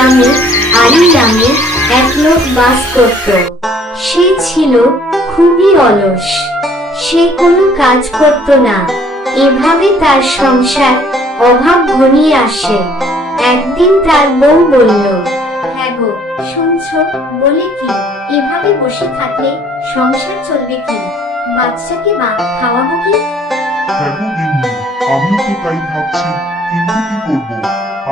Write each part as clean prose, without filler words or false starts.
গ্রামে আলী নামে এক লোক বাস করত। সে ছিল খুবই অলস। সে কোনো কাজ করত না। এভাবে তার সংসার অভাব ঘনিয়ে আসে। একদিন তার বউ বলল, হ্যাঁ গো, শুনছো, বলে কি এভাবে বসে থাকলে সংসার চলবে কি? বাচ্চাকে খাওয়াবো কি? হ্যাঁ গো গিন্নি, আমিও তো তাই ভাবছি, কিন্তু কি করব?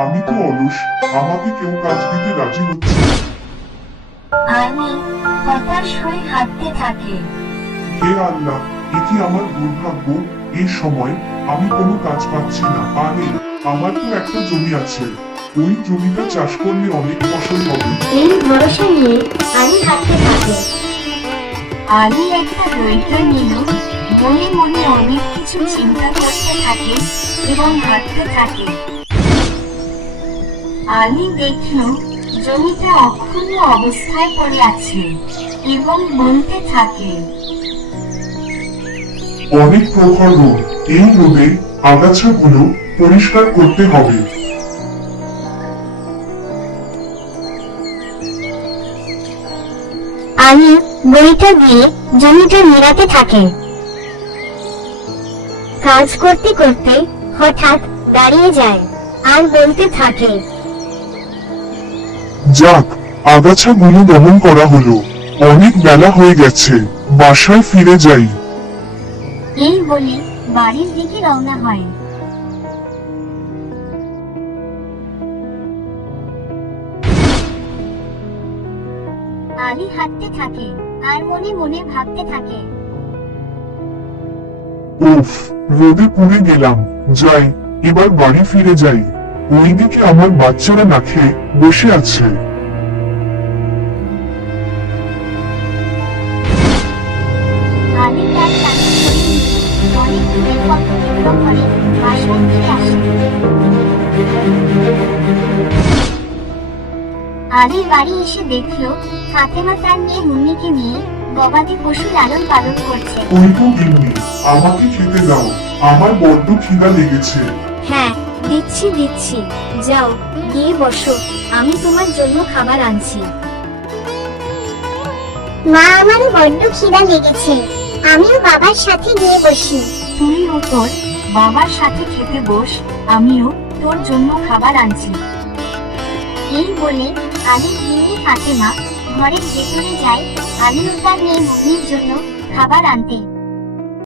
আমি তো অলস, আমাকে কেউ কাজ দিতে রাজি হচ্ছে না। আলী হতাশ হয়ে হাঁটতে থাকে। হে আল্লাহ, এ কি আমার দুর্ভাগ্য! এই সময় আমি কোনো কাজ পাচ্ছি না। আরে, আমার তো একটা জমি আছে, ওই জমিটা চাষ করলে অনেক ফসল হবে। এই ভরসা নিয়ে আলী হাঁটতে থাকে। আলী একটা দৈর্ঘ্য নিল, মনে মনে অনেক কিছু চিন্তা করতে থাকে এবং হাঁটতে থাকে। আলী দেখল জমিটা অক্ষুণ্ণ অবস্থায় পড়ে আছে এবং বলতে থাকে, অনেক প্রখর রোদ, এই রোদে আগাছাগুলো পরিষ্কার করতে হবে। আলী বইটা দিয়ে জমিটা নিড়াতে থাকে। কাজ করতে করতে হঠাৎ দাঁড়িয়ে যায় আর বলতে থাকে, যাক, আগাছাগুলো দমন করা হলো। অনেক বেলা হয়ে গেছে, বাসায় ফিরে যাই। এই বলে বাড়ির দিকে রওনা হয়। আলী হাঁটতে থাকে আর মনে মনে ভাবতে থাকে, উফ, রোদে পুড়ে গেলাম। যাই, এবার বাড়ি ফিরে যাই। ওইদিকে আমার বাচ্চারা না খেয়ে বসে আছে। আলী তার কাছে অনেক দূরের পথ অতিক্রম করে বাসায় ফিরে আসে। আলী বাড়ি এসে দেখলো ফাতেমা তার মেয়ে মুন্নিকে নিয়ে গবাদি পশু লালন পালন করছে। ওই তো গিন্নি, আমাকে খেতে দাও, আমার বড্ড খিদা লেগেছে। হ্যাঁ দিচ্ছি দিচ্ছি, যাও গিয়ে বসো, আমি তোমার জন্য খাবার আনছি। মা, আমারও বড্ড খিদা লেগেছে, আমিও বাবার সাথে গিয়ে বসি। তুইও তোর বাবার সাথে খেতে বস, আমিও তোর জন্য খাবার আনছি। এই বলে আলী গিন্নি ফাতেমা ঘরের ভেতরে যায় আলী ও তার মেয়ে মুন্নির জন্য খাবার আনতে।